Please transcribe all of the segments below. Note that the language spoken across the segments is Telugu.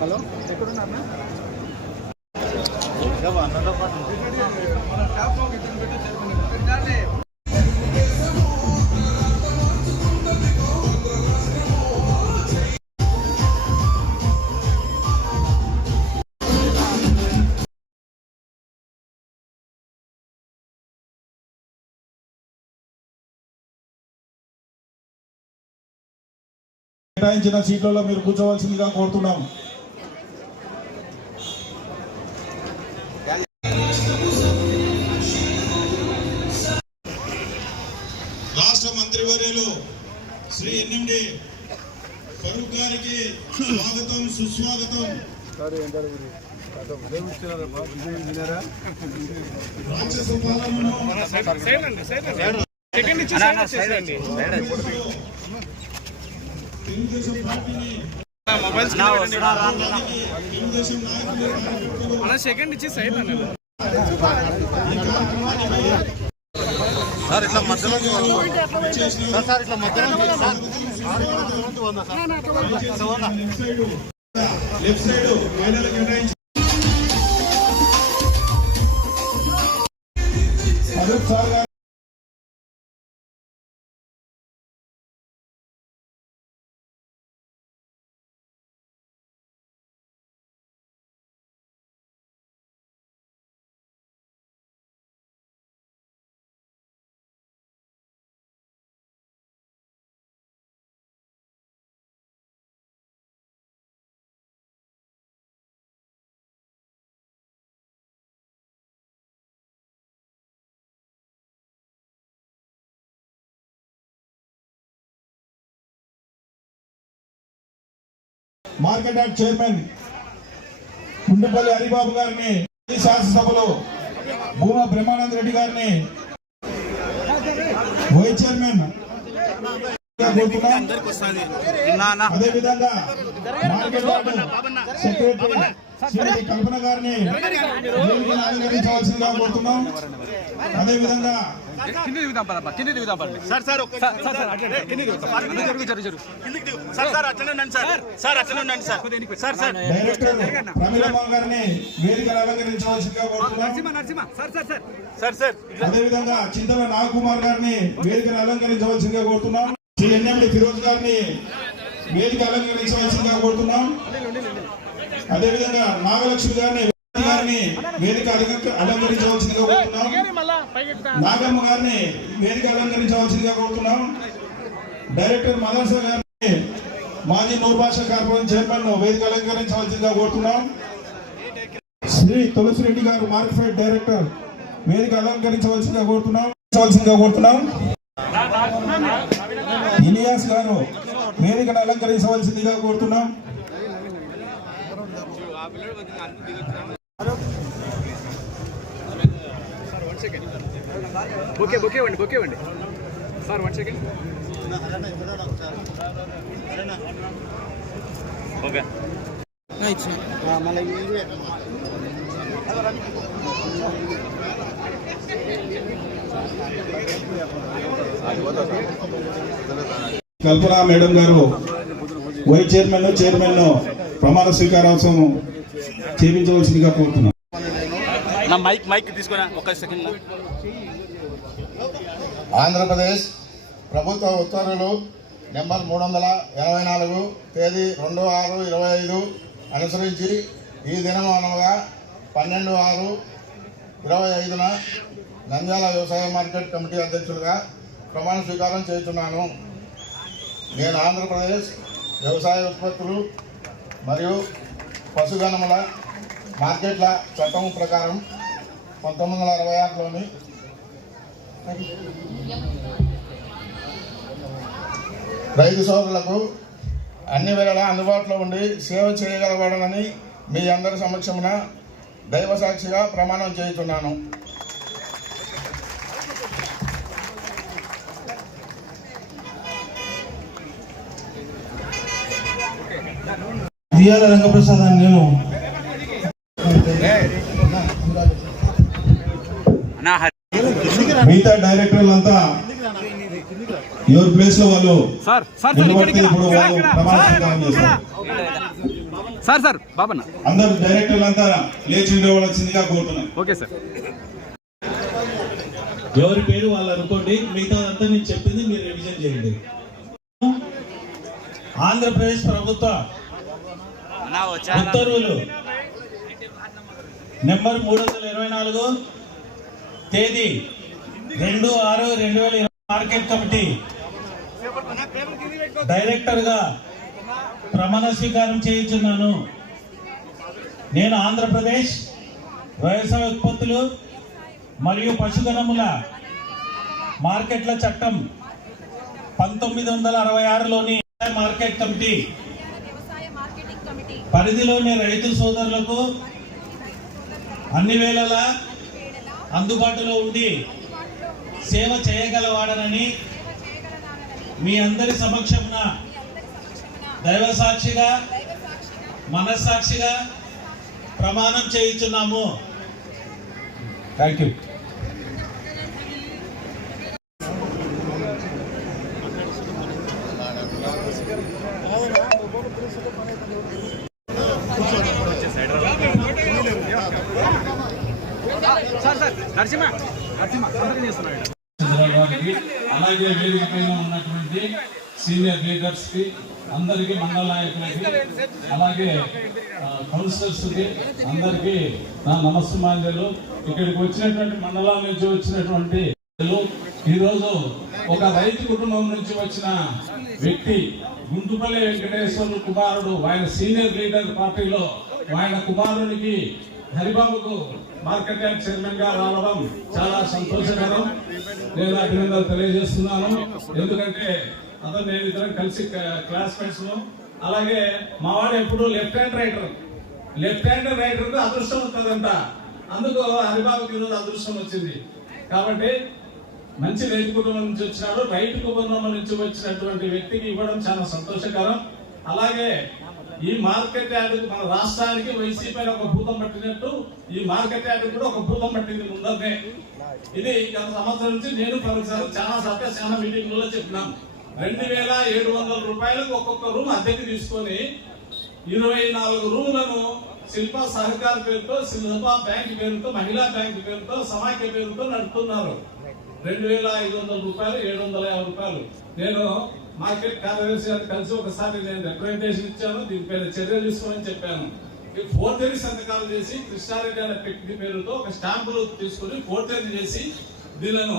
హలో ఎక్కడున్నా కేటాయించిన సీట్లలో మీరు కూర్చోవలసిందిగా కోరుతున్నాం. రాష్ట్ర మంత్రివర్యులు శ్రీ ఎన్ఎండి ఫరూక్ గారికి స్వాగతం సుస్వాగతం. రాక్షస పాలనను సెకండ్ ఇచ్చి సైడ్ సార్ ఇట్లా మధ్యలో సార్ ఇట్లా మధ్యలో లెఫ్ట్ సైడ్ మహిళలకు కేటాయించి sir market yard chairman Gundepalli Haribabu గారిని, శాసనసభలో భూమా బ్రహ్మానంద రెడ్డి గారిని వైస్ చైర్మన్ అదేవిధంగా మార్కెట్ యార్డ్ సెక్రటరీ శ్రీమతి కల్పన గారిని అలంకరించవలసిందిగా కోరుతున్నాం. అదేవిధంగా డైరెక్టర్ ప్రమీలమ్మ గారిని వేదికను అలంకరించవలసిందిగా కోరుతున్నాం. అదేవిధంగా చింతల నాగకుమార్ గారిని వేదికను అలంకరించవలసిందిగా కోరుతున్నాం. శ్రీ ఎన్ఎండి ఫిరోజ్ గారిని వేదిక అలంకరించవలసిందిగా కోరుతున్నాం. అదేవిధంగా నాగలక్ష్మి గారిని వేదిక అలంకరించవలసిందిగా కోరుతున్నాం. నాగమ్మ గారిని వేదిక అలంకరించవలసిందిగా కోరుతున్నాం. డైరెక్టర్ మదర్స గారిని, మాజీ నూర్భాష కార్పొరేషన్ చైర్మన్ వేదిక అలంకరించవలసిందిగా కోరుతున్నాం. శ్రీ తులసిరెడ్డి గారు మార్కెట్ డైరెక్టర్ వేదిక అలంకరించవలసిందిగా కోరుతున్నాం. ఇలియాస్ గారు వేదికను అలంకరించవలసిందిగా కోరుతున్నాం. బొకే వండి సార్ 1 సెకండ్. ఓకే కల్పన మేడం గారు వైస్ చైర్మన్ ప్రమాణ స్వీకారోత్సవం చేయించవలసిందిగా కోరుతున్నాం. మైక్ తీసుకున్నా ఒక సెకండ్. ఆంధ్రప్రదేశ్ ప్రభుత్వ ఉత్తర్వులు నెంబర్ 384 తేదీ 2/6/25 అనుసరించి ఈ దినం అనగా 12/6/25న నంద్యాల వ్యవసాయ మార్కెట్ కమిటీ అధ్యక్షులుగా ప్రమాణ స్వీకారం చేస్తున్నాను. నేను ఆంధ్రప్రదేశ్ వ్యవసాయ ఉత్పత్తులు మరియు పశుగణముల మార్కెట్ల చట్టం ప్రకారం 1966లోని రైతు సోదరులకు అన్ని వేళలా అందుబాటులో ఉండి సేవ చేయగలగడనని మీ అందరి సమక్షమున దైవ సాక్షిగా ప్రమాణం చేస్తున్నాను. దియాల రంగప్రసాద్ అని నేను మిగతా డైరెక్టర్లంతా ఎవరి ప్లేస్ లో వాళ్ళు సార్ నిలబడితే ఇప్పుడు వాళ్ళు ప్రమాణ స్వీకారం చేస్తారు. సార్ బాబన్న అందరు డైరెక్టర్లు అంతా లేచి ఉండవలసిందిగా కోరుతున్నాను. Okay sir. ఎవరి పేరు వాళ్ళు అనుకోండి, మిగతా అంతా నేను చెప్పింది మీరు రివిజన్ చేయండి. ఆంధ్రప్రదేశ్ ప్రభుత్వ ఉత్తర్వులు నెంబర్ 324 తేదీ 2/6/2020 మార్కెట్ కమిటీ డైరెక్టర్ గా ప్రమాణ స్వీకారం చేయించున్నాను. నేను ఆంధ్రప్రదేశ్ వ్యవసాయ ఉత్పత్తులు మరియు పశుధనముల మార్కెట్ల చట్టం 1966లోని మార్కెట్ కమిటీ పరిధిలోని రైతు సోదరులకు అన్ని వేళలా అందుబాటులో ఉండి సేవ చేయగలవాడనని మీ అందరి సమక్షమున దైవ సాక్షిగా మనస్సాక్షిగా ప్రమాణం చేయించున్నాము. Thank you. అలాగే వేదిక పైన ఉన్నటువంటి సీనియర్ లీడర్స్ కి అందరికి, మండల నాయకులకి, అలాగే కౌన్సిలర్స్ కి అందరికి నా నమస్కారాలు. ఇక్కడికి వచ్చినటువంటి మండలాల నుంచి వచ్చినటువంటి ఈరోజు ఒక రైతు కుటుంబం నుంచి వచ్చిన వ్యక్తి గుంటుపల్లి వెంకటేశ్వర్లు కుమారుడు, ఆయన సీనియర్ లీడర్ పార్టీలో ఆయన కుమారునికి హరిబాబుకు మార్కెట్ యార్డ్ చైర్మన్ గా రావడం చాలా సంతోషకరం. నేను అభినందనలు తెలియజేస్తున్నాను. ఎందుకంటే అతను నేను ఇద్దరం కలిసి క్లాస్మేట్స్. అలాగే మావాడు ఎప్పుడు లెఫ్ట్ హ్యాండ్ రైటర్ కు అదృష్టం ఉంటుందంట. అందుకు హరిబాబుకి ఈరోజు అదృష్టం వచ్చింది. కాబట్టి మంచి రైతు కుటుంబం నుంచి వచ్చినాడు. రైతు కుటుంబం నుంచి వచ్చినటువంటి వ్యక్తికి ఇవ్వడం చాలా సంతోషకరం. అలాగే ఈ మార్కెట్ యార్డ్ మన రాష్ట్రానికి వైసీపీ ఒక భూతం పట్టినట్టు ఈ మార్కెట్ యార్డ్ కూడా ఒక భూతం పట్టింది ముందరనే. ఇది గత సంవత్సరం నుంచి నేను చాలా మీటింగ్లలో చెప్పినాం. 2700 రూపాయలకు ఒక్కొక్క రూమ్ అద్దెకి తీసుకొని 24 రూములను శిల్ప సహకార పేరుతో, శిల్ప బ్యాంక్ పేరుతో, మహిళా బ్యాంక్ పేరుతో, సమాఖ్య పేరుతో నడుపుతున్నారు. 2500 రూపాయలు, 750 రూపాయలు. నేను మార్కెట్ కార్యదర్శి గారిని కలిసి ఒకసారి నేను రిప్రజెంటేషన్ ఇచ్చాను. దీనిపైన చర్యలు తీసుకోమని చెప్పాను. ఫోర్జరీ సంతకాలు చేసి కృష్ణారెడ్డి అనే వ్యక్తి పేరుతో ఒక స్టాంపులు తీసుకుని ఫోర్జరీ చేసి దీనిలను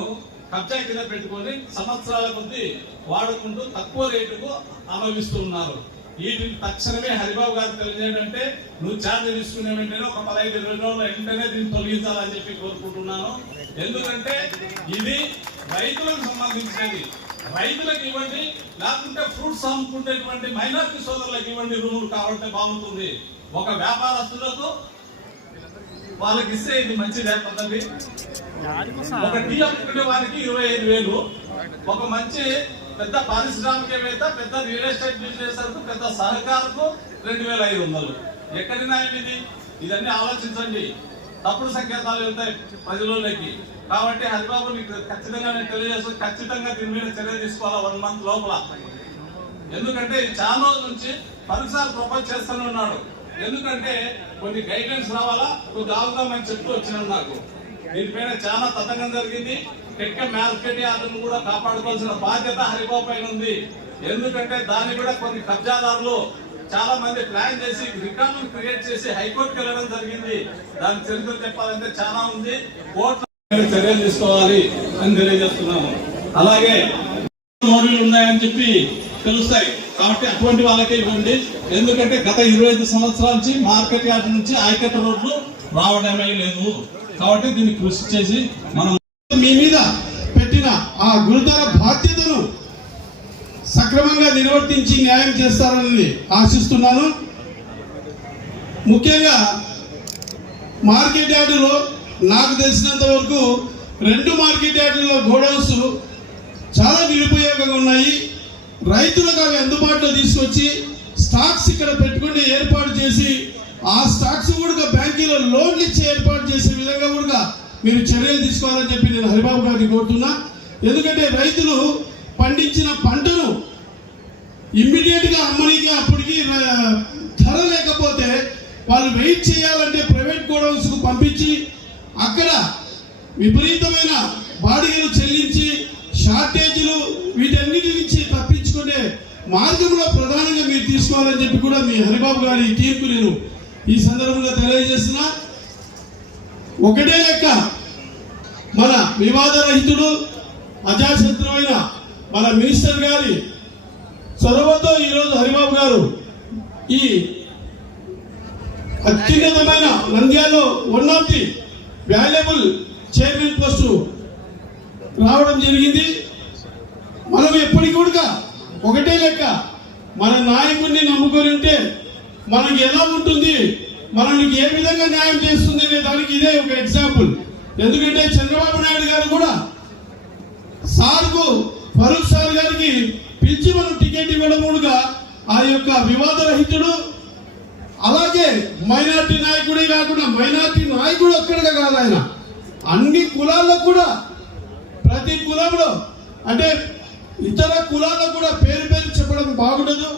కబ్జా కింద పెట్టుకొని సంవత్సరాల కొద్ది వాడుకుంటూ తక్కువ రేటుకు అనుభవిస్తున్నారు. వీటిని తక్షణమే హరిబాబు గారు తెలియజేయంటే నువ్వు ఛార్జ్ తీసుకునే వెంటనే ఒక 15-20 రోజుల వెంటనే దీన్ని తొలగించాలని చెప్పి కోరుకుంటున్నాను. ఎందుకంటే ఇది రైతులకు సంబంధించినది. రైతులకు ఇవ్వండి, లేకుంటే ఫ్రూట్స్ అమ్ముకునేటువంటి మైనారిటీ సోదరులకు ఇవ్వండి రూములు కాబట్టి బాగుంటుంది. ఒక వ్యాపారస్తులకు వాళ్ళకి ఇస్తే ఇది మంచిదే పద్ధతి. ఒక టీ అమ్ముకునే వారికి 25,000, ఒక మంచి పెద్ద పారిశ్రామికవేత్త, పెద్ద రియల్ ఎస్టేట్ బిజినెస్ పెద్ద సహకారకు 2,500. ఎక్కడి న్యాయం ఇది? ఇదన్నీ ఆలోచించండి. తప్పుడు సంకేతాలు వెళ్తాయి ప్రజలకి. కాబట్టి హరిబాబు నీకు ఖచ్చితంగా నేను తెలియజేస్తాను, ఖచ్చితంగా దీని మీద చర్య తీసుకోవాలా 1 month లోపల. ఎందుకంటే ఇది చాలా రోజుల నుంచి పలుసార్లు ప్రపోజ్ చేస్తూనే ఉన్నాడు. ఎందుకంటే కొన్ని గైడ్లైన్స్ రావాలా, కొద్ది ఆగుదామని చెప్తూ వచ్చినాడు నాకు. దీనిపైన చాలా తతంగం జరిగింది. టెక్క మార్కెట్ యార్డును కూడా కాపాడుకోవాల్సిన బాధ్యత హరిబాబు పైన ఉంది. ఎందుకంటే దాన్ని కూడా కొన్ని కబ్జాదారులు చాలా మంది ప్లాన్ చేసి రికార్డును క్రియేట్ చేసి హైకోర్టుకి వెళ్ళడం జరిగింది. దాని చరిత్ర చెప్పాలంటే చాలా ఉంది. కోర్టు చర్యలు తీసుకోవాలి అని తెలియజేస్తున్నాము. అలాగే మోడీలు ఉన్నాయని చెప్పి తెలుస్తాయి కాబట్టి అటువంటి వాళ్ళకే ఇవ్వండి. ఎందుకంటే గత 25 సంవత్సరాల నుంచి మార్కెట్ యార్డ్ నుంచి ఆయకట్ట రోడ్లు రావడమే లేదు. కాబట్టి దీన్ని కృషి చేసి మనం మీ మీద పెట్టిన ఆ గురుతర బాధ్యతను సక్రమంగా నిర్వర్తించి న్యాయం చేస్తారని ఆశిస్తున్నాను. ముఖ్యంగా మార్కెట్ యార్డులో నాకు తెలిసినంత వరకు 2 మార్కెట్ యార్డుల్లో గోడౌన్స్ చాలా నిరుపయోగంగా ఉన్నాయి. రైతులకు అవి అందుబాటులో తీసుకొచ్చి స్టాక్స్ ఇక్కడ పెట్టుకుని ఏర్పాటు చేసి ఆ స్టాక్స్ కూడా బ్యాంకీలో లోన్లు ఇచ్చి ఏర్పాటు చేసే విధంగా కూడా మీరు చర్యలు తీసుకోవాలని చెప్పి నేను హరిబాబు గారిని కోరుతున్నా. ఎందుకంటే రైతులు పండించిన పంటను ఇమ్మీడియట్గా అమ్మనికి అప్పటికి ధర లేకపోతే వాళ్ళు వెయిట్ చేయాలంటే ప్రైవేట్ గోడౌన్స్కు పంపించి అక్కడ విపరీతమైన బాడిగలు చెల్లించి షార్టేజీలు వీటన్నిటి నుంచి తప్పించుకునే మార్గంలో ప్రధానంగా మీరు తీసుకోవాలని చెప్పి కూడా మీ హరిబాబు గారి తీర్పు నేను ఈ సందర్భంగా తెలియజేస్తున్నా. ఒకటే లెక్క, మన వివాదరహితుడు అజాశత్రువైన మన మినిస్టర్ గారి చొరవతో ఈరోజు హరిబాబు గారు ఈ అత్యున్నతమైన నంద్యాలలో one of the valuable chairman post రావడం జరిగింది. మనం ఎప్పటికీ కూడా ఒకటే లెక్క, మన నాయకుడిని నమ్ముకొని ఉంటే మనకి ఎలా ఉంటుంది, మనకి ఏ విధంగా న్యాయం చేస్తుంది అనే దానికి ఇదే ఒక ఎగ్జాంపుల్. ఎందుకంటే చంద్రబాబు నాయుడు గారు కూడా సార్కు ఫరూక్ సార్ గారికి పిలిచి మనం టికెట్ ఇవ్వడం కూడా ఆ యొక్క వివాదరహితుడు, అలాగే మైనార్టీ నాయకుడే కాకుండా మైనార్టీ నాయకుడు ఒక్కడిగా కాదు, ఆయన అన్ని కులాలకు కూడా, ప్రతి కులంలో అంటే ఇతర కులాలకు కూడా పేరు పేరు చెప్పడం బాగుండదు,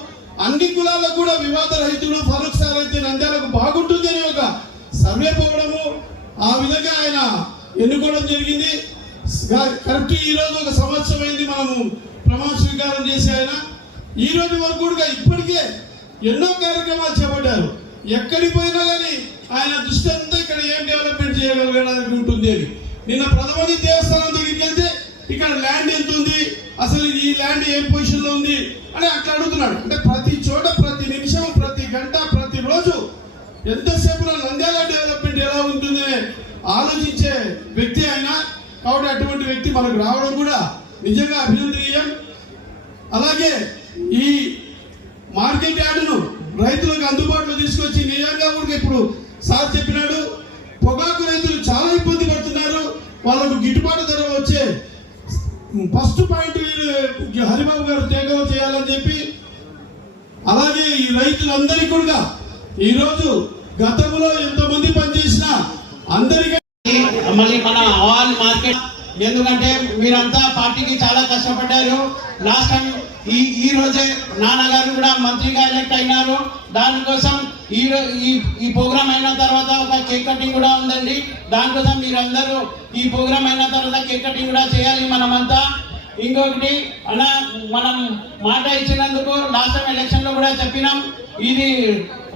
అన్ని కులాలకు కూడా వివాదరహితుడు ఫరూక్ సార్ అయితే నంద్యాలకు బాగుంటుంది అని ఒక సర్వే పోవడము, ఆ విధంగా ఆయన ఎన్నుకోవడం జరిగింది. కరెక్ట్ ఈరోజు ఒక సంవత్సరం అయింది మనము ప్రమాణ స్వీకారం చేసి ఆయన ఈ రోజు వరకు కూడా ఇప్పటికే ఎన్నో కార్యక్రమాలు చేపట్టారు. ఎక్కడికి పోయినా కానీ ఆయన దృష్టి అంతా ఇక్కడ ఏం డెవలప్మెంట్ చేయగలగడానికి ఉంటుంది అని. నిన్న ప్రథమది దేవస్థానం దగ్గరికి వెళ్తే ఇక్కడ ల్యాండ్ ఎంత ఉంది, అసలు ఈ ల్యాండ్ ఏం పొజిషన్ లో ఉంది అని అట్లా అడుగుతున్నాడు. అంటే ప్రతి చోట, ప్రతి నిమిషం, ప్రతి గంట, ప్రతి రోజు ఎంతసేపులో నంద్యాల డెవలప్మెంట్ ఎలా ఉంటుందని ఆలోచించే వ్యక్తి ఆయన. కాబట్టి అటువంటి వ్యక్తి మనకు రావడం కూడా నిజంగా అభినందనీయం. అలాగే ఈ మార్కెట్ యార్డును రైతులకు అందుబాటులో తీసుకొచ్చి నిజంగా కూడా ఇప్పుడు సార్ చెప్పినాడు, పొగాకు రైతులు చాలా ఇబ్బంది పడుతున్నారు, వాళ్ళకు గిట్టుబాటు ధర వచ్చే ఫస్ట్ పాయింట్ హరిబాబు గారు టేకఓవర్ చేయాలని చెప్పి, అలాగే ఈ రైతులందరికీ కూడా ఈరోజు గతంలో ఎంతమంది పనిచేసినా అందరికీ మళ్ళీ మన ఆల్ మార్కెట్, ఎందుకంటే మీరంతా పార్టీకి చాలా కష్టపడ్డారు. లాస్ట్ టైం ఈ రోజే నాన్నగారు కూడా మంత్రిగా ఎలక్ట్ అయినారు. దానికోసం ఈ ప్రోగ్రామ్ అయిన తర్వాత ఒక కేక్ కటింగ్ కూడా ఉందండి. దానికోసం మీరందరూ ఈ ప్రోగ్రామ్ అయిన తర్వాత కేక్ కటింగ్ కూడా చేయాలి మనమంతా. ఇంకొకటి అన్న, మనం మాట ఇచ్చినందుకు లాస్ట్ టైం ఎలక్షన్ లో కూడా చెప్పినాం, ఇది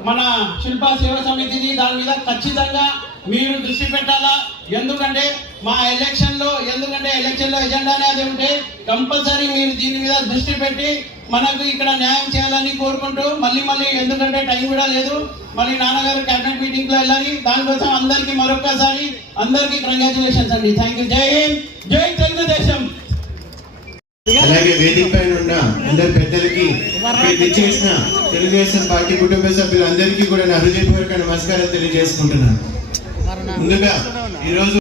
మన శిల్ప సేవ సమితిది, దాని మీద ఖచ్చితంగా మీరు దృష్టి పెట్టాలా. ఎందుకంటే ఎలక్షన్ లో ఎజెండా అనేది ఉంటే కంపల్సరీ మీరు దీని మీద దృష్టి పెట్టి మనకు ఇక్కడ న్యాయం చేయాలని కోరుకుంటూ మళ్ళీ ఎందుకంటే టైం కూడా లేదు, మళ్ళీ నాన్నగారు క్యాబినెట్ మీటింగ్ లో వెళ్ళాలి. దానికోసం అందరికి మరొకసారి అందరికి కంగ్రాచులేషన్స్ అండి. Thank you. జై హింద్, జై తెలుగుదేశం. అలాగే వేదిక పైన ఉన్న అందరి పెద్దలకి, చేసిన తెలుగుదేశం పార్టీ కుటుంబ సభ్యులందరికీ కూడా నా హృదయపూర్వక నమస్కారం తెలియజేసుకుంటున్నాను. ముందుగా ఈరోజు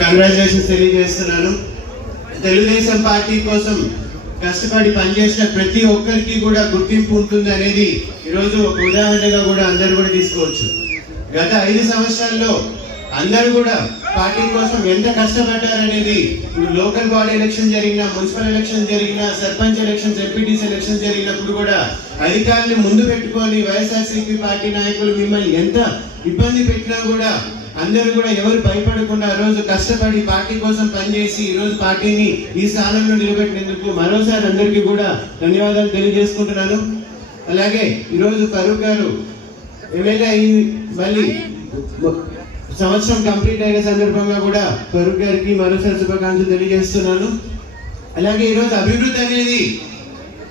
కంగ్రాచులేషన్స్ తెలియజేస్తున్నాను. తెలుగుదేశం పార్టీ కోసం కష్టపడి పనిచేసిన ప్రతి ఒక్కరికి కూడా గుర్తింపు ఉంటుంది అనేది ఈరోజు ఒక ఉదాహరణగా కూడా అందరూ కూడా తీసుకోవచ్చు. గత 5 సంవత్సరాల్లో అందరూ కూడా పార్టీ కోసం ఎంత కష్టపడ్డారనేది లోకల్ బాడీ ఎలక్షన్ జరిగినా, మున్సిపల్ ఎలక్షన్ జరిగినా, సర్పంచ్ ఎలక్షన్స్, ఎంపీటీసీ ఎలక్షన్ జరిగినప్పుడు కూడా అధికారులు ముందు పెట్టుకొని వైఎస్ఆర్సీపీ పార్టీ నాయకులు మిమ్మల్ని ఎంత ఇబ్బంది పెట్టినా కూడా అందరూ కూడా ఎవరు భయపడకుండా రోజు కష్టపడి పార్టీ కోసం పనిచేసి ఈరోజు పార్టీని ఈ స్థానంలో నిలబెట్టినందుకు మరోసారి అందరికీ కూడా ధన్యవాదాలు తెలియజేసుకుంటున్నాను. అలాగే ఈరోజు ఫరూక్ గారు ఎమ్మెల్యే అయింది, మళ్ళీ సంవత్సరం కంప్లీట్ అయిన సందర్భంగా కూడా ఫరూక్ గారికి మరోసారి శుభాకాంక్షలు తెలియజేస్తున్నాను. అలాగే ఈరోజు అభివృద్ధి అనేది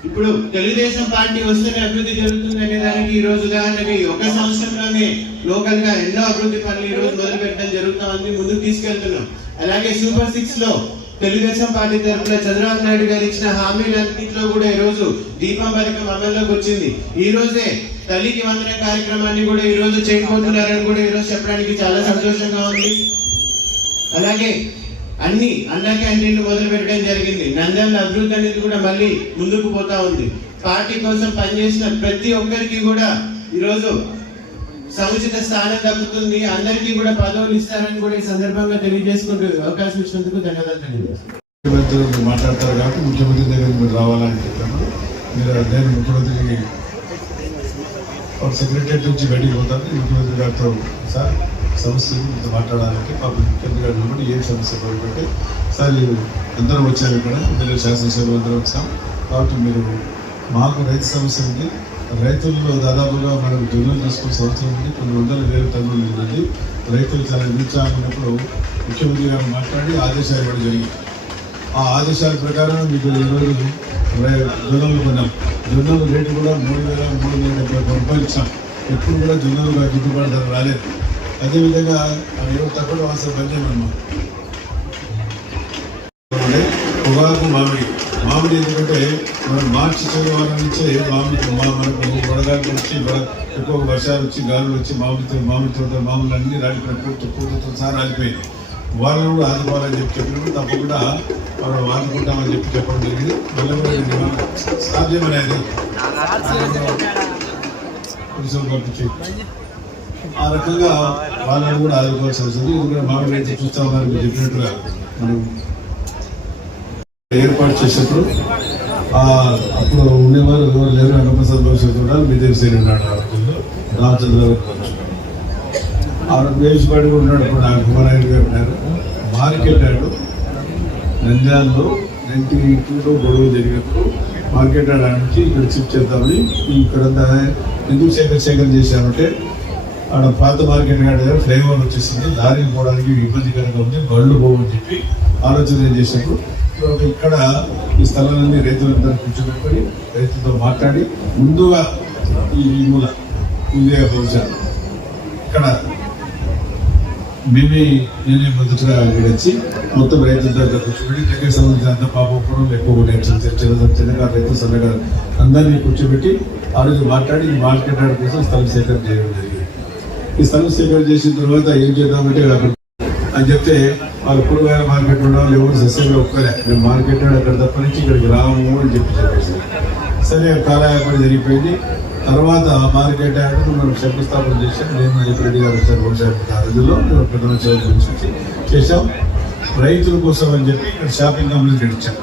ఇప్పుడు తెలుగుదేశం పార్టీ వస్తేనే అభివృద్ధి జరుగుతుంది అనే దానికి ఈ రోజు ఉదాహరణకి ఒక సంవత్సరంలోనే లోకల్ గా ఎన్నో అభివృద్ధి పనులు ఈ రోజు మొదలు పెట్టడం జరుగుతా ఉంది, ముందుకు తీసుకెళ్తున్నాం. అలాగే సూపర్ 6 లో తెలుగుదేశం పార్టీ తరఫున చంద్రబాబు నాయుడు గారు ఇచ్చిన హామీలన్నింటిలో కూడా ఈ రోజు దీపం పథకం అమల్లోకి వచ్చింది. ఈ రోజే తల్లికి వందన కార్యక్రమాన్ని కూడా ఈ రోజు చేయబోతున్నారని కూడా ఈ రోజు చెప్పడానికి చాలా సంతోషంగా ఉంది. అలాగే అన్ని అన్న క్యాంటీన్లు మొదలు పెట్టడం జరిగింది. నంద్యాల అభివృద్ధి అనేది కూడా మళ్ళీ ముందుకు పోతా ఉంది. పార్టీ కోసం పనిచేసిన ప్రతి ఒక్కరికి కూడా ఈరోజు సముచిత స్థానం దక్కుతుంది, అందరికీ కూడా పదవులు ఇస్తారని కూడా ఈ సందర్భంగా తెలియజేసుకుంటూ అవకాశం ఇచ్చినందుకు ధన్యవాదాలు తెలియజేస్తాను. ముఖ్యమంత్రి మీరు మాట్లాడతారు కాబట్టి ముఖ్యమంత్రి దగ్గర మీరు రావాలని చెప్పాను. నేను ముఖ్యమంత్రికి ఒక సెక్రటరీ నుంచి బయటికి పోతాను. ముఖ్యమంత్రి గారితో సార్ సమస్య మీతో మాట్లాడాలంటే పాప ముఖ్యమంత్రి గారు నిలబడి ఏం సమస్య పడుకుంటే సార్ మీరు అందరం వచ్చాము, ఇక్కడ ఇద్దరు శాసనసభ్యులు అందరం వచ్చాం కాబట్టి మీరు మాకు రైతు సమస్య ఉంది. రైతుల్లో దాదాపుగా మనకు జొన్నలు తీసుకోవాల్సిన అవసరం ఉంది. కొన్ని 100,000 టన్నులు ఉన్నది. రైతులు చాలా నిరుత్సాహమైనప్పుడు ముఖ్యమంత్రి గారు మాట్లాడి ఆదేశాలు ఇవ్వడం జరిగింది. ఆ ఆదేశాల ప్రకారం మీకు ఈరోజు జొన్నలు కొన్నాం. జొన్నలు రేటు కూడా 3,370 రూపాయలు ఇచ్చాం. ఎప్పుడు కూడా జొన్నలు గిట్టుబాటు ధర రాలేదు. అదేవిధంగా ఎవరు తక్కువ అవసరం పనిచేయమన్నా పొగాకు మామిడి ఎందుకంటే మనం మార్చి చివరి వారం నుంచే మనకు వడగాలు వచ్చి ఎక్కువ వర్షాలు వచ్చి గాలులు వచ్చి మామిడి తోట మామూలు అన్ని రాలిపోయిన పూతతో సహా రాలిపోయింది. వాళ్ళని కూడా ఆదుకోవాలని చెప్పినప్పుడు తప్పకుండా మనం ఆదుకుంటామని చెప్పడం జరిగింది. సాధ్యమనేది పంపించి ఆ రకంగా వాళ్ళని కూడా ఆదుకోవాల్సి వస్తుంది. ఎందుకంటే మామిడి రైతు చూస్తా ఉన్నారు మీరు చెప్పినట్టుగా మనం ఏర్పాటు చేసినప్పుడు అప్పుడు ఉండేవారు ఎవరు లేరు. రంగప్రసాద్ భవిష్యత్తు కూడా విదేశీ సైడ్ ఉన్నాడు. ఆ రోజుల్లో రామచంద్రరావు ఆ వేసిపాటి కూడా ఉన్నాడు. అప్పుడు నాకు కుమారాయణ గారు ఉన్నారు. మార్కెట్ యార్డు నంద్యాలలో 92లో గొడవ జరిగినప్పుడు మార్కెట్ యార్డ్ నుంచి ఇక్కడ షిఫ్ట్ చేద్దామని ఇక్కడంతా ఎందుకు సేకరణ చేశామంటే ఆడ పాత మార్కెట్ యార్డ్ దగ్గర ఫ్లైఓవర్ వచ్చేసింది. లారీలు పోవడానికి ఇబ్బందికరంగా ఉంది, బళ్ళు పోవని చెప్పి ఆలోచన చేసినప్పుడు ఇక్కడ ఈ స్థలాలన్నీ రైతులందరూ కూర్చోబెట్టుకొని రైతులతో మాట్లాడి ముందుగా ఈ ముందే భవిష్యత్తు ఇక్కడ నేనే మొదటగా వచ్చి మొత్తం రైతులతో కూర్చోబెట్టి దగ్గర సంబంధించిన పాపపురం ఎక్కువ చిన్నగా రైతు సన్నగా అందరినీ కూర్చోబెట్టి ఆ రోజు మాట్లాడి ఈ మార్కెట్ యార్డ్ కోసం స్థలం సేకరణ చేయడం జరిగింది. ఈ స్థలం సేకరణ చేసిన తర్వాత ఏం చేద్దామంటే అని చెప్తే వాళ్ళు కూరగాయల మార్కెట్ ఉన్న వాళ్ళు ఎవరు సస్యంగా ఒక్కలే మేము మార్కెట్ అక్కడ తప్ప నుంచి ఇక్కడికి రాము అని చెప్పేసి సరే కాలయాపన జరిగిపోయింది. తర్వాత మార్కెట్ యార్డ్ మనం శంకుస్థాపన చేసాం. నేను రెడ్డి గారు వచ్చారు బహుశా రోజుల్లో ప్రధాన సేవ గురించి చేసాం. రైతుల కోసం అని చెప్పి ఇక్కడ షాపింగ్ కాంప్లెక్స్ ఇచ్చాం.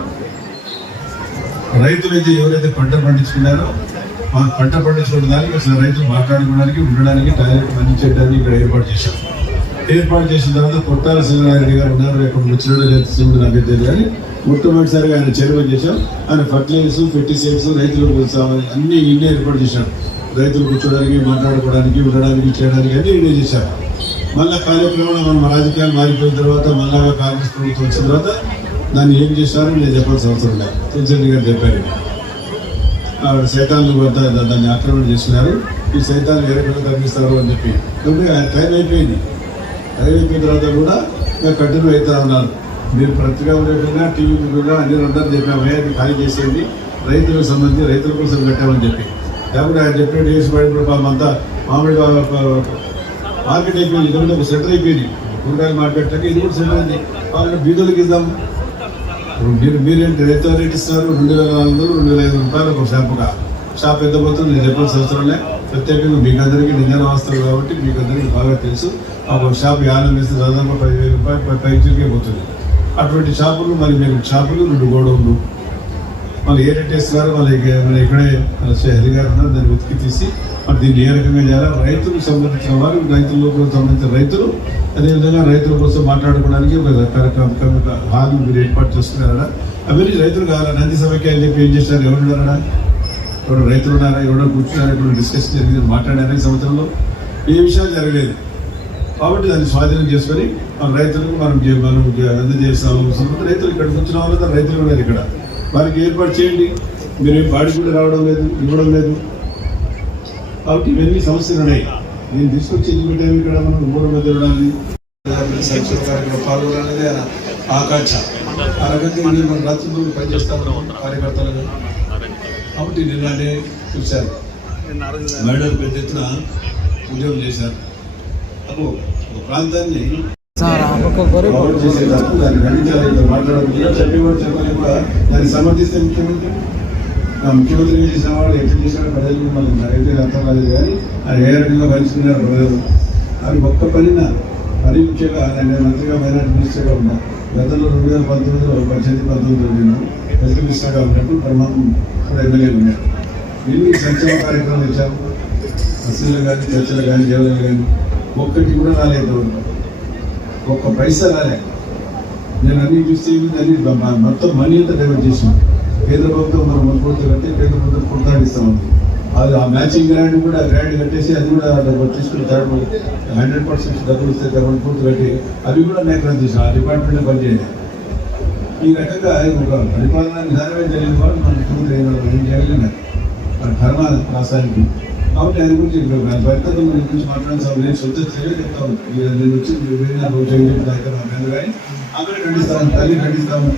రైతులైతే ఎవరైతే పంట పండించుకున్నారో ఆ పంట పండించుకోవడానికి అసలు రైతులు మాట్లాడుకోవడానికి ఉండడానికి టాయిలెట్ అందించడానికి ఇక్కడ ఏర్పాటు చేశాం. ఏర్పాటు చేసిన తర్వాత కొట్టాల శ్రీనారాయణ గారు ఉన్నారు. ఇక్కడ వచ్చిన రైతు నాకు తెలియదు కానీ మొట్టమొదటిసారిగా ఆయన చైర్మన్ చేశాం. ఆయన ఫర్టిలైజర్స్ పెస్టిసైడ్స్ రైతులకు అన్ని ఇన్నే ఏర్పాటు చేశాం. రైతులు కూర్చోడానికి మాట్లాడుకోవడానికి ఉండడానికి చేయడానికి అన్ని ఇన్నే చేశాం. మళ్ళీ కార్యక్రమంలో మనం రాజకీయాలు మారిపోయిన తర్వాత మళ్ళా కాంగ్రెస్ ప్రభుత్వం వచ్చిన తర్వాత దాన్ని ఏం చేశారో నేను చెప్పాల్సిన అవసరం లేదు. తులసిరెడ్డి గారు చెప్పారు. సైతాన్లు వద్ద దాన్ని ఆక్రమణ చేస్తున్నారు. ఈ సైతాన్ని ఏ రకంగా తగ్గిస్తారు అని చెప్పి టైం అయిపోయింది. అయిపోయిన తర్వాత కూడా కంటిన్యూ అవుతా ఉన్నారు. మీరు పత్రికా విలేకరుగా టీవీ విలేకరుగా అన్ని అందరూ చెప్పామే అది ఖాళీ చేసేది రైతులకు సంబంధించి రైతుల కోసం పెట్టామని చెప్పి లేకపోతే ఆయన చెప్పినట్టు వేసి పడిన పాపం అంతా మామిడిగా మార్కెట్ అయిపోయింది. ఎందుకంటే ఒక సెంటర్ అయిపోయింది కూరగాయల మార్కెట్లకి. ఇది కూడా సెంటర్ అయింది. వాళ్ళని బీదోళ్ళకి ఇద్దాం. మీరేంటి రైతు రేట్ ఇస్తారు 2,400 2,500 రూపాయలు ఒక షాప్ ఎంత పోతుంది నేను చెప్పాల్సిన అవసరంలే. ప్రత్యేకంగా మీకు అందరికీ నిందన వస్తారు కాబట్టి మీకు అందరికీ బాగా తెలుసు. ఒక షాప్ యానం వేస్తే దాదాపు 10,000 రూపాయలు పైకే పోతుంది. అటువంటి షాపులు మరి మీరు షాపులు 2 గోడౌన్లు మళ్ళీ ఏ రేట్ వేస్తున్నారు మళ్ళీ ఇక్కడే హరి గారు ఉన్నారు. దాన్ని వెతికి తీసి మరి దీన్ని ఏ రకంగా చేయాలి. రైతులకు సంబంధించిన వారు రైతులకు సంబంధించిన రైతులు అదేవిధంగా రైతుల కోసం మాట్లాడుకోవడానికి ఒక హాల్ మీరు ఏర్పాటు చేస్తున్నారా. అవన్నీ రైతులు కావాలా. నంది సభకి అని చెప్పి ఏం చేశారు. ఎవరున్నారా ఎవరు రైతులు ఉన్నారా ఎవరో కూర్చున్నారా ఇప్పుడు డిస్కషన్ జరిగింది మాట్లాడారా. ఈ సంవత్సరంలో ఏ విషయాలు జరగలేదు కాబట్టి దాన్ని స్వాధీనం చేసుకొని మన రైతులకు మనం అందజేసిన రైతులు ఇక్కడికి వచ్చిన వాళ్ళు రైతులు ఉన్నారు. ఇక్కడ వారికి ఏర్పాటు చేయండి. మీరు బాడీ కూడా రావడం లేదు ఇవ్వడం లేదు కాబట్టి ఇవన్నీ సమస్యలు ఉన్నాయి. నేను తీసుకొచ్చి ఎందుకు పెట్టాము ఇక్కడ మనం మూల మీద తిరగడానికి సంక్షేమ కార్యక్రమం పాల్గొనాలనేది ఆకాంక్ష. ఆ రకంగా మనం రాత్రులు పనిచేస్తాము కార్యకర్తలుగా కాబట్టి నిన్ననే చూశారు. మహిళలు పెద్ద ఎత్తున ఉద్యోగం చేశారు. అప్పుడు ఒక ప్రాంతాన్ని చేసేటప్పుడు దాన్ని ఖండించాలి మాట్లాడకుండా చెప్పని కూడా దాన్ని సమర్థిస్తే ముఖ్యమంత్రి చేసిన వాడు ఎట్లా చేశాడు ప్రజలు మళ్ళీ అయితే అర్థం కాలేదు కానీ అది ఏ రకంగా పంచుకున్నారు ప్రజలు. అది ఒక్క పనిన మరీ ముఖ్యంగా నేను మంత్రిగా మైనార్టీ మినిస్టర్గా ఉన్నా. గతంలో 2019లో 18-19 నేను హెల్త్ మినిస్టర్గా ఉన్నప్పుడు ప్రమాణం కూడా ఎమ్మెల్యే ఉన్నాను. ఇన్ని సంక్షేమ కార్యక్రమాలు ఇచ్చాము. బస్సులు కానీ, చర్చలు కానీ, దేవాలయాలు కానీ ఒక్కటి కూడా రాలేదు. ఒక్క పైసా రాలే. నేను అన్ని చూస్తే అన్ని మొత్తం మనీ అంతా డైవర్ట్ చేసాం. కేంద్ర ప్రభుత్వం మనం 1 కోటి కట్టి కేంద్ర ప్రభుత్వం కొట్లాడిస్తాం. అది ఆ మ్యాచింగ్ గ్రాండ్ కూడా గ్రాండ్ కట్టేసి అది కూడా తీసుకుని 100% డబ్బులు వస్తే 1 కోటి కట్టి అవి కూడా నేను చేసాం. ఆ డిపార్ట్మెంట్ పనిచేయాలి. ఈ రకంగా ఒక పరిపాలన విధానమే తెలియదు వాళ్ళు మన ముఖ్యమంత్రి ఏం చేయలేదు. కర్మ రాష్ట్రానికి. కాబట్టి ఆయన గురించి పరిస్థితుల గురించి మాట్లాడాల్సిన నేను సొంత తెలియదు చెప్తా ఉంటాను. నేను వచ్చి కానీ అక్కడ ఖండిస్తాను, తల్లి ఖండిస్తాము.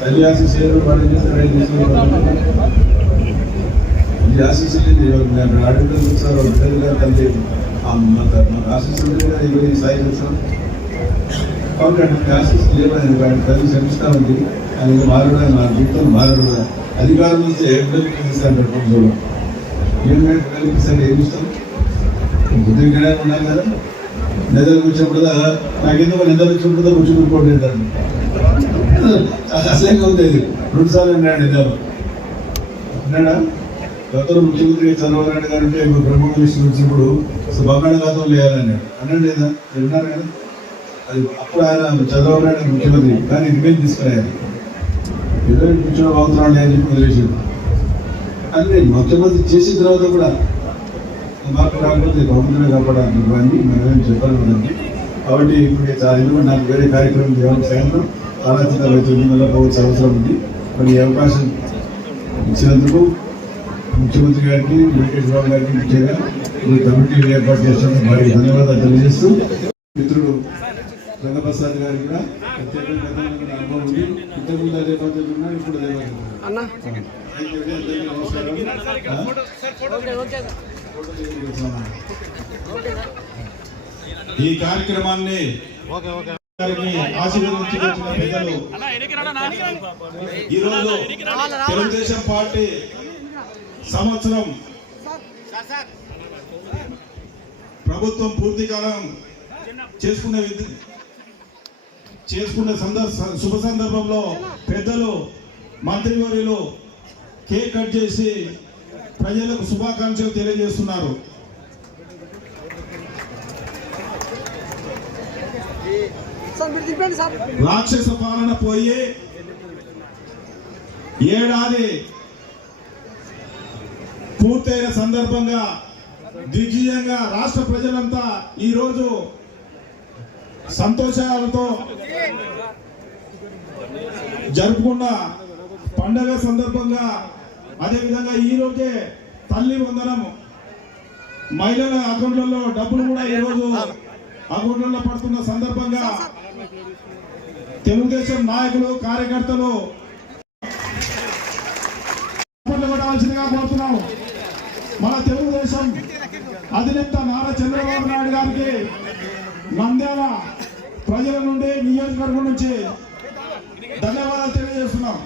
తల్లి ఆశీస్సులు వాడు చేస్తారు, ఇది ఆశీస్సులు ఆడపిల్లలు చూస్తారు, బిడ్డలు గారు తల్లి మాకు ఆశీస్సులు ఇవన్నీ స్థాయి చూస్తాం. కాబట్టి అటువంటి ఆశీస్సులు లేవని వాడి తల్లి శ్రమిస్తామండి. ఆయన మారడా నా జీవితం మారడా అధికారం నుంచి బిడ్డలు ఇస్తాను ప్రభుత్వంలో ఏమైనా పిల్లలకి ఏమి ఇస్తాం. బుద్ధిగా ఉన్నాం కదా. నిద్రకు వచ్చినప్పుడు నాకెందుకు నిద్ర వచ్చినప్పుడు వచ్చి కూర్చోండి అంటారు. అసహ్యంగా ఉంది. అది 2 సార్లు అన్నాడు నిద్ర అన్నాడా. గతంలో ముఖ్యమంత్రి చంద్రబాబు నాయుడు గారు అంటే బ్రహ్మ విషయం వచ్చినప్పుడు బంగాళాఖాతం లేయాలన్నాడు అన్నాడు లేదా విన్నారు కదా. అది అప్పుడు ఆయన చంద్రబాబు నాయుడు ముఖ్యమంత్రి కానీ రిమైన్ తీసుకున్నాడు. ఏదో కూర్చొని బాగుతున్నాడు అని చెప్పి వదిలేసాడు. అంటే ముఖ్యమంత్రి చేసిన తర్వాత కూడా మాకు రాకపోతే ప్రభుత్వమే కాపాడాలి అని మేమేం చెప్పాలి కదండి. కాబట్టి ఇప్పుడు చాలా నాకు వేరే కార్యక్రమం సాయంత్రం ఆలోచన అవుతుంది. మళ్ళీ పోవాల్సిన అవసరం ఉంది. మరి ఈ అవకాశం ఇచ్చినందుకు ముఖ్యమంత్రి గారికి, వెంకటేశ్వర బాబు గారికి ముఖ్యంగా ఈ కమిటీలు ఏర్పాటు చేసినందుకు వారికి ధన్యవాదాలు తెలియజేస్తూ, మిత్రుడు రంగప్రసాద్ గారికి కూడా ప్రత్యేకంగా అనుభవం ఉంది. ఇంతకుముందు అదే పద్ధతి ఉన్నా, ఇప్పుడు అదే పద్ధతి. ఈ కార్యక్రమాన్ని ఆశీర్వదించిన ప్రజలు ఈరోజు తెలుగుదేశం పార్టీ సంవత్సరం ప్రభుత్వం పూర్తి కాలం చేసుకునే శుభ సందర్భంలో పెద్దలు మంత్రివర్యులు కేక్ కట్ చేసి ప్రజలకు శుభాకాంక్షలు తెలియజేస్తున్నారు. రాక్షస పాలన పోయి ఏడాది పూర్తయిన సందర్భంగా దిగ్విజయంగా రాష్ట్ర ప్రజలంతా ఈరోజు సంతోషాలతో జరుపుకున్న పండగ సందర్భంగా, అదేవిధంగా ఈ రోజే తల్లి వందనం మహిళల అకౌంట్లలో డబ్బులు కూడా ఈరోజు అకౌంట్లలో పడుతున్న సందర్భంగా తెలుగుదేశం నాయకులు, కార్యకర్తలు కొట్టాల్సిందిగా కోరుతున్నాం. మన తెలుగుదేశం అధినేత నారా చంద్రబాబు నాయుడు గారికి నంద్యాల ప్రజల నుండి, నియోజకవర్గం నుంచి ధన్యవాదాలు తెలియజేస్తున్నాం.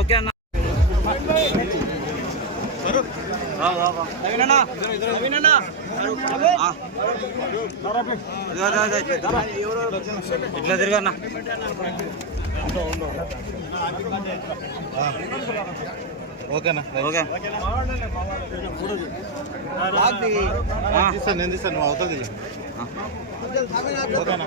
ఓకే అన్న. ఇట్లా తిరగన్నా. ఓకేనా? ఓకే నేను తీస్తాను, నువ్వు అవుతుంది. ఓకేనా?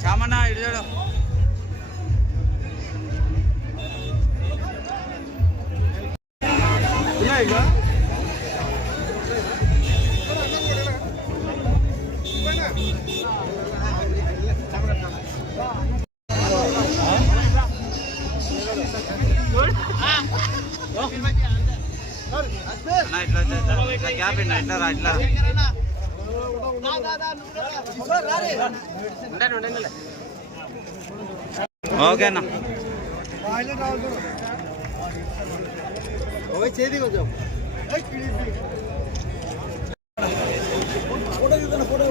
శ్యామన్న ఇటు చూడు. ఇట్లా గ్యాప్ ఇట్లా ఇట్లా ఓకే అన్న. చేది కొంచెం ఫోటో